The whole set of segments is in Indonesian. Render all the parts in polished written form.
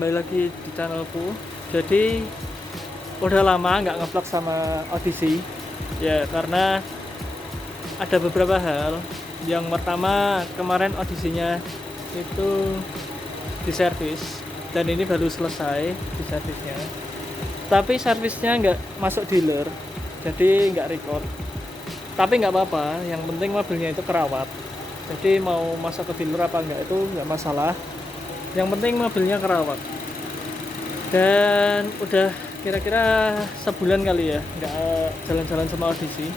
kembali lagi di channelku. Jadi udah lama nggak ngevlog sama Odyssey ya, karena ada beberapa hal. Yang pertama, kemarin Odyssey-nya itu diservis dan ini baru selesai di servisnya, tapi servisnya nggak masuk dealer, jadi nggak record. Tapi nggak apa-apa, yang penting mobilnya itu kerawat. Jadi mau masuk ke dealer apa enggak itu nggak masalah, yang penting mobilnya kerawat. Dan udah kira-kira sebulan kali ya nggak jalan-jalan sama Odyssey.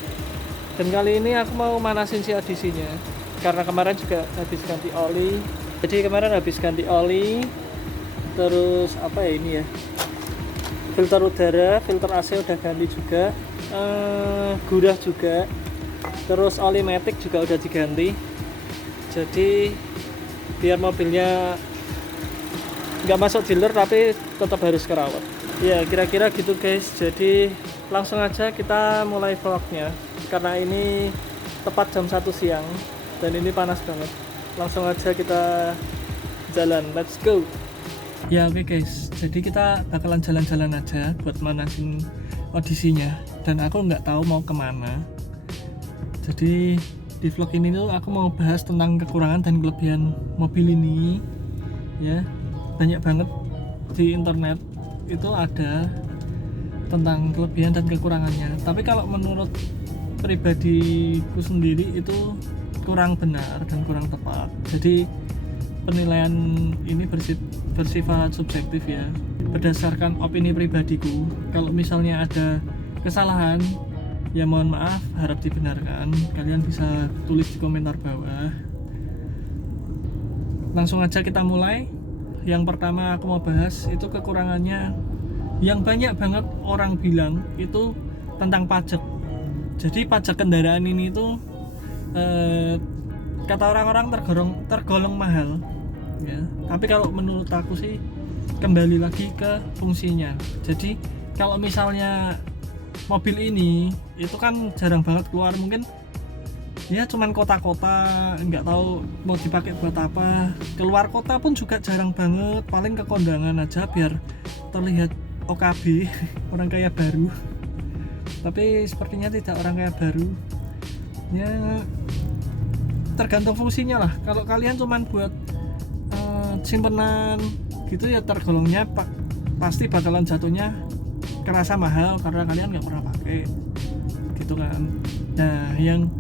Dan kali ini aku mau manasin si Odyssey-nya, karena kemarin juga habis ganti oli. Jadi kemarin habis ganti oli, terus apa ya ini ya, filter udara, filter AC udah ganti juga, gurah juga, terus oli matic juga udah diganti. Jadi biar mobilnya nggak masuk dealer tapi tetap harus kerawat ya, kira-kira gitu guys. Jadi langsung aja kita mulai vlognya, karena ini tepat jam 1 siang dan ini panas banget. Langsung aja kita jalan, let's go ya. Oke guys, jadi kita bakalan jalan-jalan aja buat manasin Odyssey-nya, dan aku nggak tahu mau kemana. Jadi di vlog ini tuh aku mau bahas tentang kekurangan dan kelebihan mobil ini ya. Banyak banget di internet itu ada tentang kelebihan dan kekurangannya, tapi kalau menurut pribadiku sendiri itu kurang benar dan kurang tepat. Jadi penilaian ini bersifat subjektif ya, berdasarkan opini pribadiku. Kalau misalnya ada kesalahan ya mohon maaf, harap dibenarkan. Kalian bisa tulis di komentar bawah. Langsung aja kita mulai. Yang pertama aku mau bahas itu kekurangannya, yang banyak banget orang bilang itu tentang pajak. Jadi pajak kendaraan ini itu kata orang-orang tergolong mahal ya. Tapi kalau menurut aku sih kembali lagi ke fungsinya. Jadi kalau misalnya mobil ini itu kan jarang banget keluar, mungkin ya cuman kota-kota, nggak tahu mau dipakai buat apa. Keluar kota pun juga jarang banget, paling ke kondangan aja biar terlihat OKB orang kaya baru. Tapi sepertinya tidak orang kaya baru ya, tergantung fungsinya lah. Kalau kalian cuman buat simpenan gitu ya, tergolongnya pasti bakalan jatuhnya kerasa mahal karena kalian nggak pernah pakai gitu kan. Nah, yang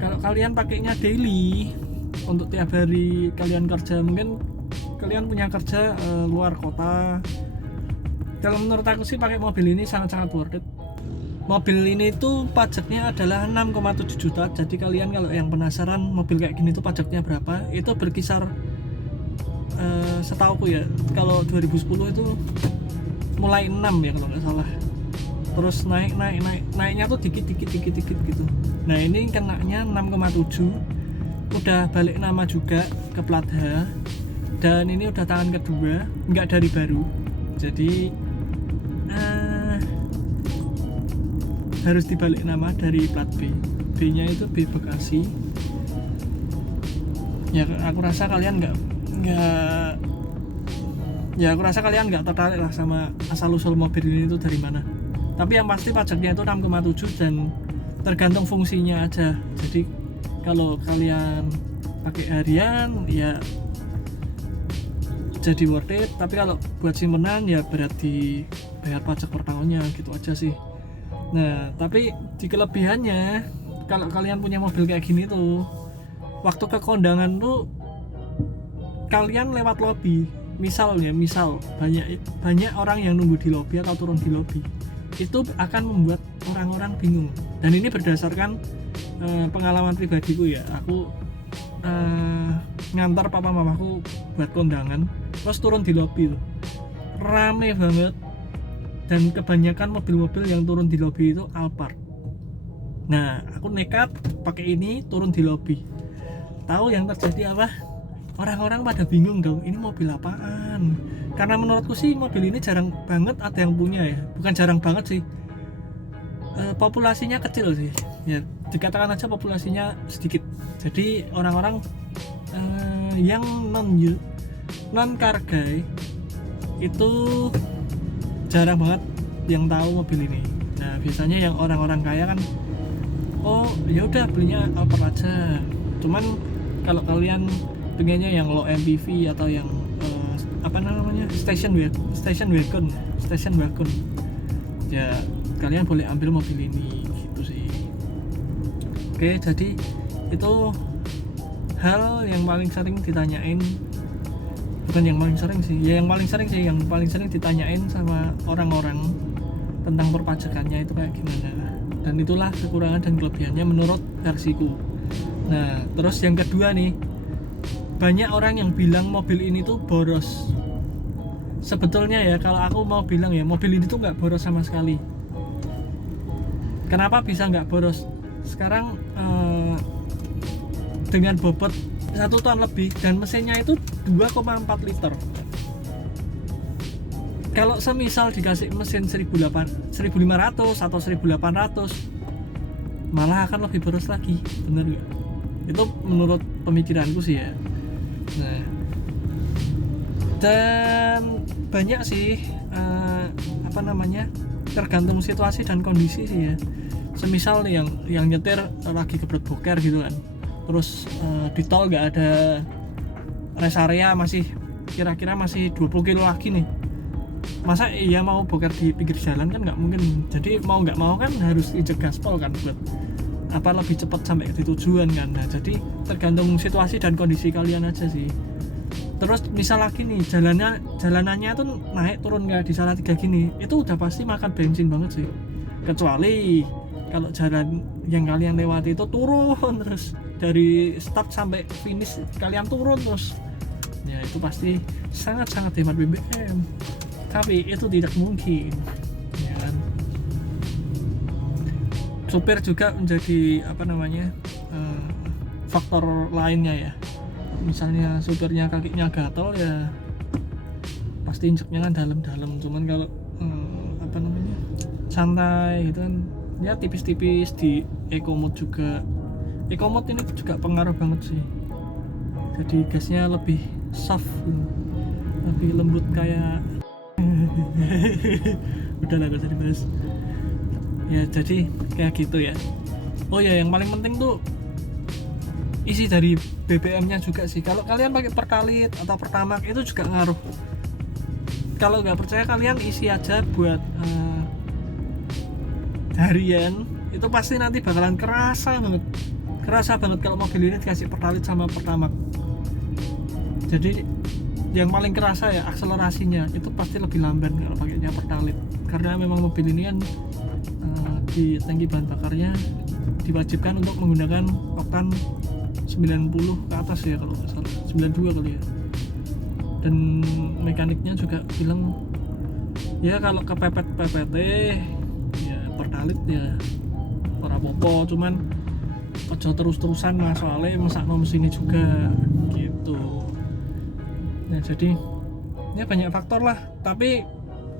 kalau kalian pakainya daily untuk tiap hari kalian kerja, mungkin kalian punya kerja luar kota, kalau menurut aku sih pakai mobil ini sangat-sangat worth it. Mobil ini tuh pajaknya adalah 6,7 juta. Jadi kalian kalau yang penasaran mobil kayak gini tuh pajaknya berapa, itu berkisar setauku ya, kalau 2010 itu mulai 6 ya kalau nggak salah, terus naiknya tuh dikit gitu. Nah ini kenanya 6,7, udah balik nama juga ke plat H, dan ini udah tangan kedua, nggak dari baru. Jadi harus dibalik nama dari plat B. B nya itu B Bekasi ya. Aku rasa kalian nggak tertarik lah sama asal usul mobil ini itu dari mana. Tapi yang pasti pajaknya itu 6,7 dan tergantung fungsinya aja. Jadi kalau kalian pakai harian ya jadi worth it, tapi kalau buat simpenan ya berarti bayar pajak per tahunnya gitu aja sih. Nah tapi di kelebihannya, kalau kalian punya mobil kayak gini tuh, waktu ke kondangan tuh kalian lewat lobby, misal banyak orang yang nunggu di lobby atau turun di lobby, itu akan membuat orang-orang bingung. Dan ini berdasarkan pengalaman pribadiku ya. Aku ngantar papa mamaku buat kondangan, terus turun di lobby tuh rame banget, dan kebanyakan mobil-mobil yang turun di lobby itu Alphard. Nah aku nekat pakai ini turun di lobby. Tahu yang terjadi apa? Orang-orang pada bingung dong, ini mobil apaan? Karena menurutku sih mobil ini jarang banget ada yang punya ya. Bukan jarang banget sih, populasinya kecil sih ya, dikatakan aja populasinya sedikit. Jadi orang-orang yang non car guy itu jarang banget yang tahu mobil ini. Nah biasanya yang orang-orang kaya kan, oh ya udah belinya Alphard aja. Cuman kalau kalian pengennya yang low MPV atau yang apa namanya station wagon ya kalian boleh ambil mobil ini gitu sih. Oke, jadi itu hal yang paling sering ditanyain, bukan yang paling sering sih, ya yang paling sering ditanyain sama orang-orang tentang perpajakannya itu kayak gimana, dan itulah kekurangan dan kelebihannya menurut versiku. Nah terus yang kedua nih, banyak orang yang bilang mobil ini tuh boros. Sebetulnya ya kalau aku mau bilang ya, mobil ini tuh nggak boros sama sekali. Kenapa bisa nggak boros? Sekarang dengan bobot 1 ton lebih dan mesinnya itu 2,4 liter. Kalau semisal dikasih mesin 1500 atau 1800 malah akan lebih boros lagi, bener nggak? Itu menurut pemikiranku sih ya. Nah, dan banyak sih tergantung situasi dan kondisi sih ya. Semisal nih yang nyetir lagi kebelet boker gitu kan, terus di tol nggak ada rest area, masih kira-kira masih 20 kilo lagi nih, masa iya mau boker di pinggir jalan kan nggak mungkin. Jadi mau nggak mau kan harus injek gaspol kan buat apa lebih cepat sampai ke tujuan kan. Nah jadi tergantung situasi dan kondisi kalian aja sih. Terus misal lagi nih jalanannya tuh naik turun kayak di Salatiga gini, itu udah pasti makan bensin banget sih. Kecuali kalau jalan yang kalian lewati itu turun terus dari start sampai finish kalian turun terus, ya itu pasti sangat-sangat hemat BBM. Tapi itu tidak mungkin, ya kan? Supir juga menjadi faktor lainnya ya. Misalnya supirnya kakinya gatel ya pasti injeknya kan dalam-dalam. Cuman kalau santai gitu kan ya tipis-tipis. Di EcoMode juga, EcoMode ini juga pengaruh banget sih. Jadi gasnya lebih soft, lebih lembut kayak udah lah gak usah dibahas ya. Jadi kayak gitu ya. Oh ya, yang paling penting tuh isi dari BBM-nya juga sih. Kalau kalian pakai Pertalite atau Pertamax itu juga ngaruh. Kalau nggak percaya kalian isi aja buat harian, itu pasti nanti bakalan kerasa banget kalau mobil ini dikasih Pertalite sama Pertamax. Jadi yang paling kerasa ya akselerasinya itu pasti lebih lamban kalau pakainya Pertalite, karena memang mobil ini kan di tangki bahan bakarnya diwajibkan untuk menggunakan oktan 90 ke atas ya, kalau nggak salah 92 kali ya. Dan mekaniknya juga bilang ya kalau kepepet ya Pertalite ya ora apa-apa, cuman aja terus-terusan mas, soalnya mesakno mesinnya juga gitu. Nah jadi ya banyak faktor lah, tapi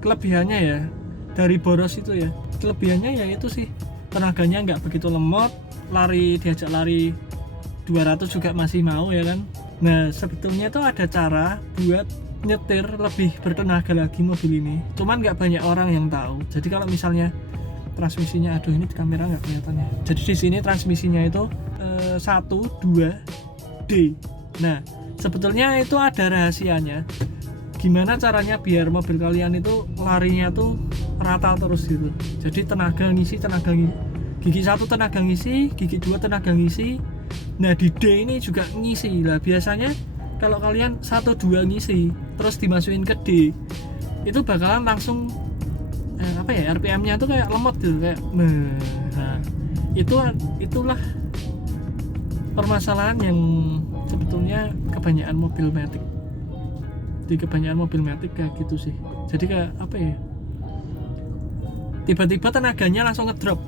kelebihannya ya dari boros itu ya, kelebihannya ya itu sih tenaganya nggak begitu lemot, diajak lari 200 juga masih mau ya kan. Nah sebetulnya tuh ada cara buat nyetir lebih bertenaga lagi mobil ini, cuman nggak banyak orang yang tahu. Jadi kalau misalnya transmisinya, aduh ini di kamera nggak kelihatan ya, jadi di sini transmisinya itu 1-2D. Nah sebetulnya itu ada rahasianya, gimana caranya biar mobil kalian itu larinya tuh rata terus gitu. Jadi gigi 1 tenaga ngisi, gigi 2 tenaga ngisi. Nah di D ini juga ngisi lah. Biasanya kalau kalian 1-2 ngisi terus dimasukin ke D, itu bakalan langsung RPM-nya tuh kayak lemot gitu, kayak nah itulah permasalahan yang sebetulnya kebanyakan mobil matic. Di kebanyakan mobil matic kayak gitu sih. Jadi kayak tiba-tiba tenaganya langsung ngedrop.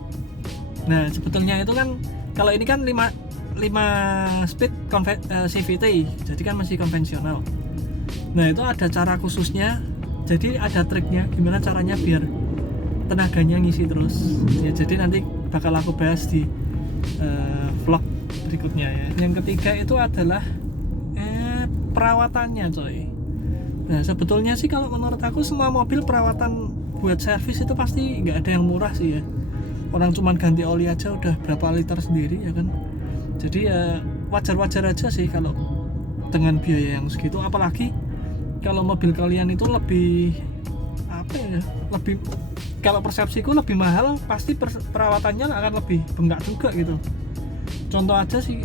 Nah sebetulnya itu kan kalau ini kan 5 speed CVT, jadi kan masih konvensional. Nah itu ada cara khususnya, jadi ada triknya gimana caranya biar tenaganya ngisi terus ya. Jadi nanti bakal aku bahas di vlog berikutnya ya. Yang ketiga itu adalah perawatannya coy. Nah sebetulnya sih kalau menurut aku semua mobil perawatan buat servis itu pasti nggak ada yang murah sih ya. Orang cuman ganti oli aja udah berapa liter sendiri ya kan. Jadi ya wajar-wajar aja sih kalau dengan biaya yang segitu, apalagi kalau mobil kalian itu lebih apa ya, lebih, kalau persepsiku lebih mahal, pasti perawatannya akan lebih bengkak juga gitu. Contoh aja sih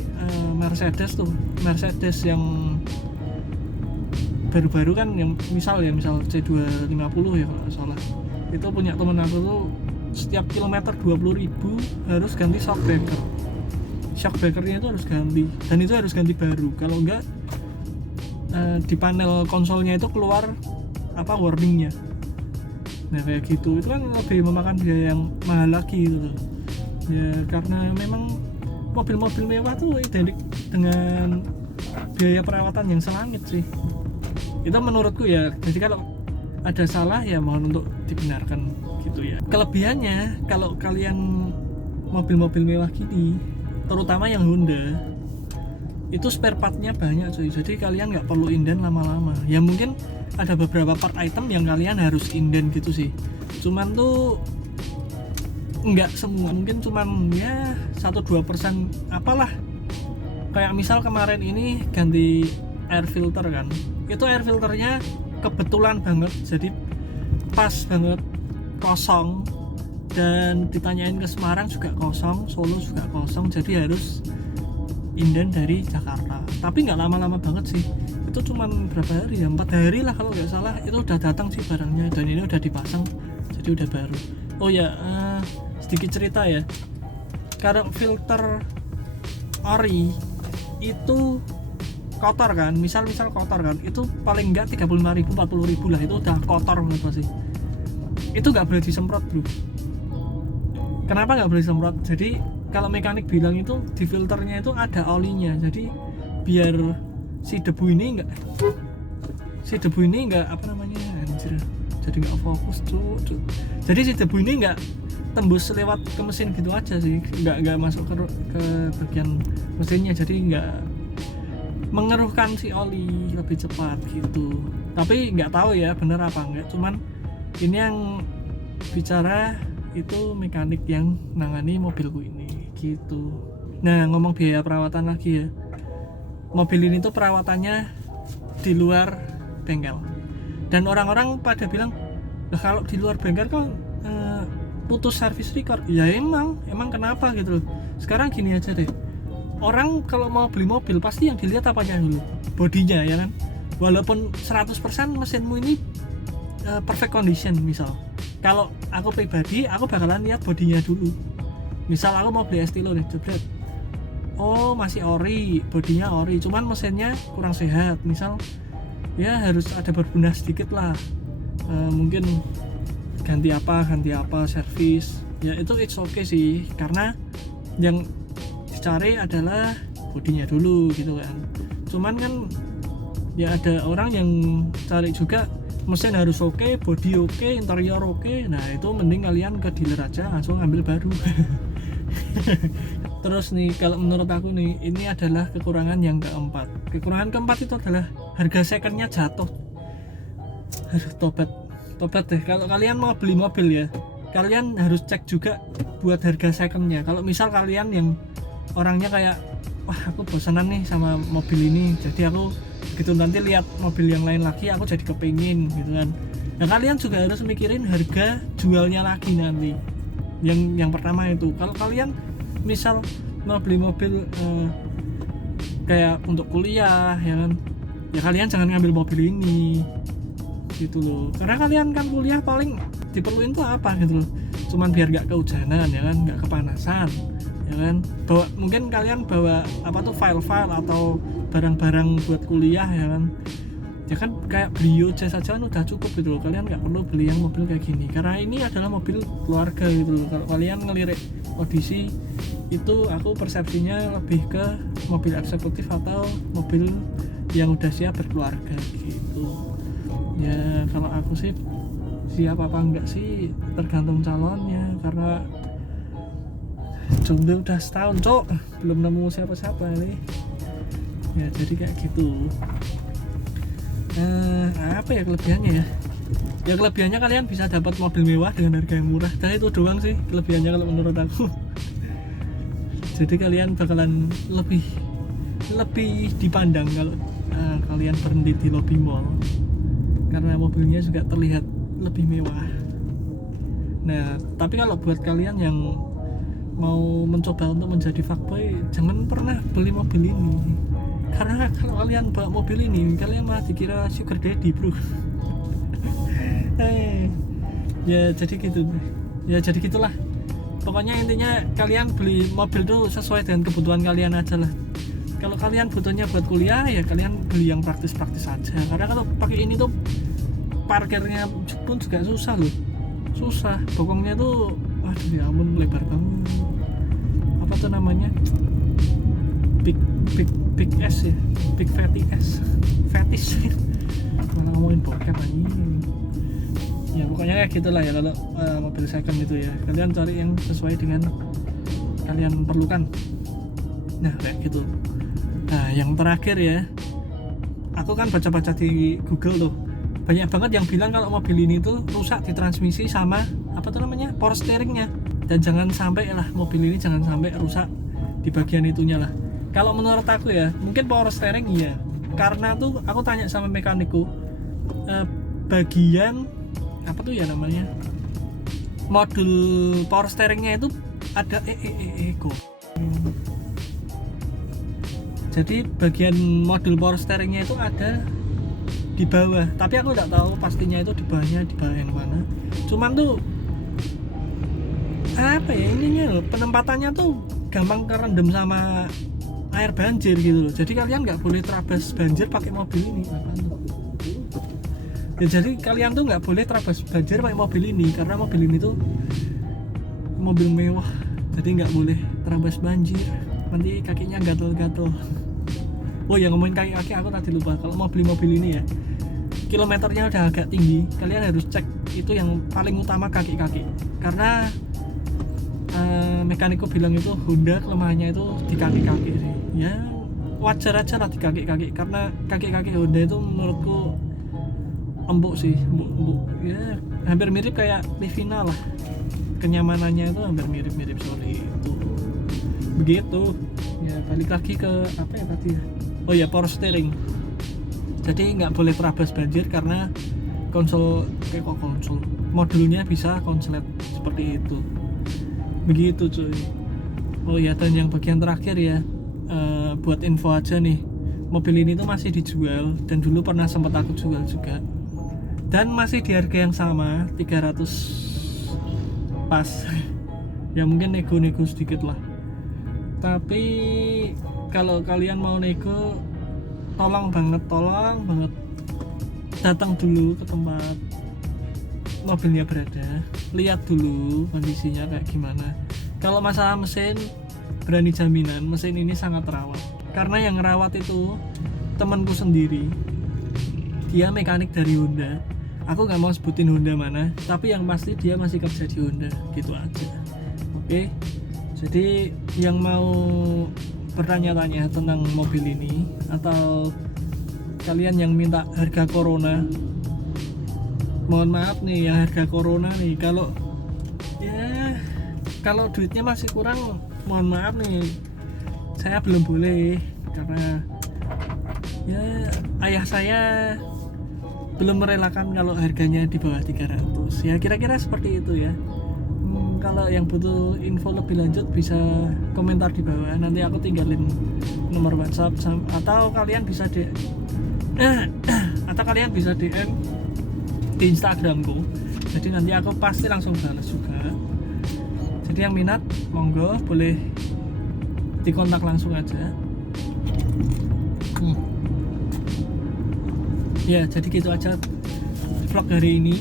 Mercedes yang baru-baru kan, yang misal C250 ya kalau nggak salah, itu punya temen aku tuh setiap kilometer 20.000 harus ganti shockbreakernya itu harus ganti, dan itu harus ganti baru, kalau enggak di panel konsolnya itu keluar warningnya. Nah kayak gitu, itu kan lebih memakan biaya yang mahal lagi gitu ya, karena memang mobil-mobil mewah tuh identik dengan biaya perawatan yang selangit sih, itu menurutku ya. Jadi kalau ada salah ya mohon untuk dibenarkan gitu ya. Kelebihannya kalau kalian mobil-mobil mewah gini, terutama yang Honda, itu spare partnya banyak cuy, jadi kalian nggak perlu inden lama-lama. Ya mungkin ada beberapa part item yang kalian harus inden gitu sih, cuman tuh nggak semua, mungkin cuman ya 1-2% apalah. Kayak misal kemarin ini ganti air filter kan, itu air filternya kebetulan banget, jadi pas banget kosong, dan ditanyain ke Semarang juga kosong, Solo juga kosong, jadi harus inden dari Jakarta. Tapi nggak lama-lama banget sih, itu cuman berapa hari ya, 4 hari lah kalau nggak salah, itu udah datang sih barangnya, dan ini udah dipasang, jadi udah baru. Oh ya, sedikit cerita ya, kalau filter ori itu kotor kan, misal kotor kan, itu paling enggak 35.000 40.000 lah, itu udah kotor menurut sih. Itu nggak boleh disemprot bro. Kenapa nggak boleh disemprot? Jadi kalau mekanik bilang itu di filternya itu ada olinya, jadi biar si debu ini nggak apa namanya, anjir, jadi nggak fokus tuh. Jadi si debu ini nggak tembus lewat ke mesin gitu aja sih, nggak masuk ke bagian mesinnya, jadi nggak mengeruhkan si oli lebih cepat gitu. Tapi nggak tahu ya bener apa enggak, cuman ini yang bicara itu mekanik yang nangani mobilku ini gitu. Nah ngomong biaya perawatan lagi ya, mobil ini tuh perawatannya di luar bengkel, dan orang-orang pada bilang lah kalau di luar bengkel kan putus service record. Ya emang kenapa gitu loh. Sekarang gini aja deh, orang kalau mau beli mobil pasti yang dilihat apanya dulu? Bodinya ya kan. Walaupun 100% mesinmu ini perfect condition, misal kalau aku pribadi, aku bakalan lihat bodinya dulu. Misal aku mau beli Estilo nih, jebret, oh masih ori, bodinya ori, cuman mesinnya kurang sehat, misal ya harus ada berbenah sedikit lah, mungkin ganti apa servis, ya itu it's okay sih, karena yang dicari adalah bodinya dulu gitu kan. Cuman kan ya ada orang yang cari juga mesin harus oke, body oke, interior oke. Nah itu mending kalian ke dealer aja langsung ambil baru. Terus nih kalau menurut aku nih, ini adalah kekurangan yang keempat. Kekurangan keempat itu adalah harga secondnya jatuh. Aduh, tobat deh. Kalau kalian mau beli mobil ya, kalian harus cek juga buat harga secondnya. Kalau misal kalian yang orangnya kayak, wah aku bosanan nih sama mobil ini, jadi aku gitu nanti lihat mobil yang lain lagi aku jadi kepingin gitu kan. Nah kalian juga harus mikirin harga jualnya lagi nanti. Yang pertama itu, kalau kalian misal mau beli mobil kayak untuk kuliah ya kan, ya kalian jangan ngambil mobil ini gitu loh, karena kalian kan kuliah paling diperluin tuh apa gitu loh, cuman biar gak kehujanan ya kan, gak kepanasan ya kan. Mungkin kalian bawa file-file atau barang-barang buat kuliah ya kan, ya kan kayak Brio Jazz aja kan udah cukup gitu loh. Kalian nggak perlu beli yang mobil kayak gini, karena ini adalah mobil keluarga gitu loh. Kalau kalian ngelirik Odyssey itu, aku persepsinya lebih ke mobil eksekutif atau mobil yang udah siap berkeluarga gitu ya. Kalau aku sih siap apa enggak sih tergantung calonnya, karena jomblo udah setahun cok, belum nemu siapa-siapa nih ya, jadi kayak gitu. Apa ya kelebihannya ya? Ya kelebihannya kalian bisa dapat mobil mewah dengan harga yang murah. Dan itu doang sih kelebihannya kalau menurut aku. Jadi kalian bakalan lebih dipandang kalau kalian berhenti di lobi mall, karena mobilnya juga terlihat lebih mewah. Nah, tapi kalau buat kalian yang mau mencoba untuk menjadi fuckboy, jangan pernah beli mobil ini. Karena kalau kalian bawa mobil ini, kalian malah dikira sugar daddy, bro. Ya jadi gitu. Ya jadi gitulah. Pokoknya intinya kalian beli mobil tuh sesuai dengan kebutuhan kalian aja lah. Kalau kalian butuhnya buat kuliah, ya kalian beli yang praktis-praktis aja. Karena kalau pakai ini tuh parkirnya pun juga susah loh. Susah. Bokongnya tuh, waduh ya ampun, lebar banget. Apa tuh namanya? Big S ya. Big fatty S. Fetish. Mana ngomongin bokep aja. Ya pokoknya kayak gitulah ya kalau mobil second itu ya. Kalian cari yang sesuai dengan kalian perlukan. Nah kayak gitu. Nah yang terakhir ya, aku kan baca-baca di Google tuh, banyak banget yang bilang kalau mobil ini tuh rusak di transmisi sama apa tuh namanya, power steeringnya. Dan jangan sampai lah mobil ini jangan sampai rusak di bagian itunya lah. Kalau menurut aku ya, mungkin power steering iya, karena tuh aku tanya sama mekaniku, bagian apa tuh ya namanya, modul power steeringnya itu ada ego. Jadi bagian modul power steeringnya itu ada di bawah, tapi aku nggak tahu pastinya itu di bawahnya di bawah yang mana. Cuman tuh apa ya ininya loh, penempatannya tuh gampang kerendam sama air banjir gitu loh. Jadi kalian nggak boleh terabas banjir pakai mobil ini. Ya jadi kalian tuh nggak boleh terabas banjir pakai mobil ini, karena mobil ini tuh mobil mewah, jadi nggak boleh terabas banjir, nanti kakinya gatel-gatel. Oh ya, ngomongin kaki-kaki aku tadi lupa, kalau mau beli mobil ini ya, kilometernya udah agak tinggi, kalian harus cek itu yang paling utama kaki-kaki, karena mekaniku bilang itu Honda kelemahannya itu di kaki-kaki sih. Ya wajar aja lah di kaki-kaki, karena kaki-kaki Honda itu menurutku empuk sih, empuk. Ya hampir mirip kayak Livina lah, kenyamanannya itu hampir mirip-mirip seperti itu. Begitu ya, balik lagi ke apa ya tadi ya, oh ya power steering. Jadi nggak boleh terabas banjir karena konsol modulnya bisa konslet seperti itu. Begitu cuy. Oh ya, dan yang bagian terakhir ya, buat info aja nih, mobil ini tuh masih dijual, dan dulu pernah sempat aku jual juga, dan masih di harga yang sama, 300 pas. Ya mungkin nego-nego sedikit lah, tapi kalau kalian mau nego, tolong banget datang dulu ke tempat mobilnya berada, lihat dulu kondisinya kayak gimana. Kalau masalah mesin, berani jaminan mesin ini sangat rawat, karena yang rawat itu temanku sendiri, dia mekanik dari Honda. Aku nggak mau sebutin Honda mana, tapi yang pasti dia masih kerja di Honda, gitu aja. Oke, jadi yang mau bertanya-tanya tentang mobil ini, atau kalian yang minta harga Corona, mohon maaf nih yang harga Corona nih, kalau duitnya masih kurang, mohon maaf nih, saya belum boleh, karena ya ayah saya belum merelakan kalau harganya di bawah 300. Ya kira-kira seperti itu ya. Kalau yang butuh info lebih lanjut bisa komentar di bawah, nanti aku tinggalin nomor WhatsApp, atau kalian bisa DM di Instagramku. Jadi nanti aku pasti langsung balas juga. Jadi yang minat monggo boleh dikontak langsung aja. Ya jadi gitu aja vlog hari ini.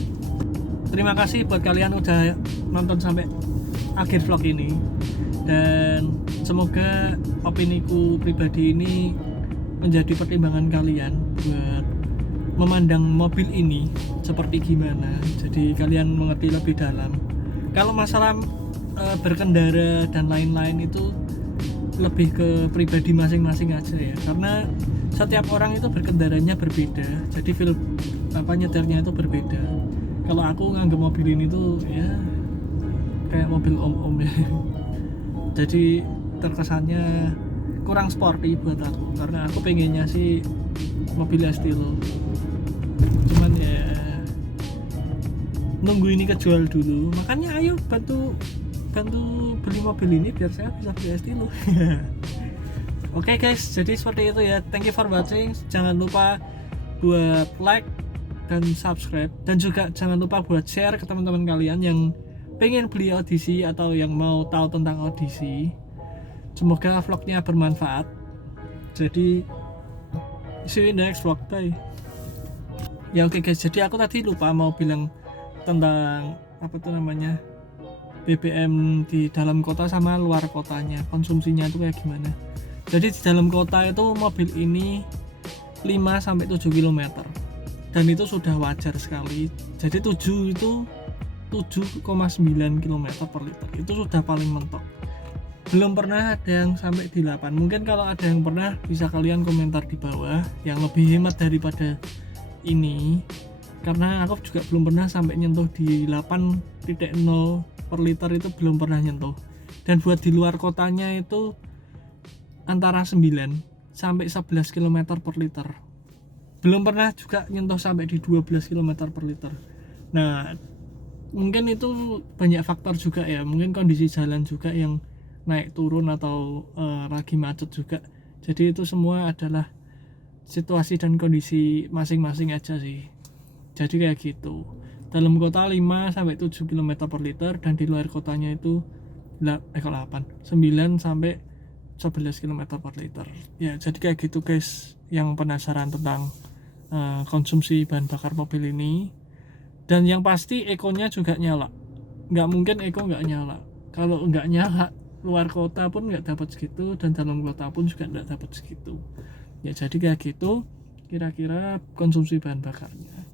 Terima kasih buat kalian udah nonton sampai akhir vlog ini, dan semoga opiniku pribadi ini menjadi pertimbangan kalian buat memandang mobil ini seperti gimana. Jadi kalian mengerti lebih dalam. Kalau masalah berkendara dan lain-lain itu lebih ke pribadi masing-masing aja ya, karena setiap orang itu berkendaranya berbeda, jadi nyetirnya itu berbeda. Kalau aku nganggep mobil ini tuh ya kayak mobil om-om ya jadi terkesannya kurang sporty buat aku, karena aku pengennya sih mobil estilo. Cuman ya nunggu ini kejual dulu, makanya ayo bantu beli mobil ini biar saya bisa beli estilo. Oke guys, jadi seperti itu ya. Thank you for watching. Jangan lupa buat like dan subscribe, dan juga jangan lupa buat share ke teman-teman kalian yang pengen beli audisi atau yang mau tahu tentang audisi. Semoga vlognya bermanfaat. Jadi see you in the next vlog, bye. Ya oke guys, jadi aku tadi lupa mau bilang tentang apa tuh namanya BBM di dalam kota sama luar kotanya, konsumsinya itu kayak gimana. Jadi di dalam kota itu mobil ini 5-7 km, dan itu sudah wajar sekali. Jadi 7 itu 7,9 km per liter, itu sudah paling mentok. Belum pernah ada yang sampai di 8. Mungkin kalau ada yang pernah, bisa kalian komentar di bawah yang lebih hemat daripada ini, karena aku juga belum pernah sampai nyentuh di 8,0 per liter, itu belum pernah nyentuh. Dan buat di luar kotanya itu antara 9 sampai 11 km per liter. Belum pernah juga nyentuh sampai di 12 km per liter. Nah, mungkin itu banyak faktor juga ya, mungkin kondisi jalan juga yang naik turun atau lagi macet juga. Jadi itu semua adalah situasi dan kondisi masing-masing aja sih. Jadi kayak gitu. Dalam kota 5-7 km per liter, dan di luar kotanya itu 9 sampai 11 km per liter. Ya, jadi kayak gitu guys, yang penasaran tentang konsumsi bahan bakar mobil ini. Dan yang pasti ekonya juga nyala. Nggak mungkin eko nggak nyala. Kalau nggak nyala, luar kota pun nggak dapat segitu, dan dalam kota pun juga nggak dapat segitu. Ya jadi kayak gitu kira-kira konsumsi bahan bakarnya.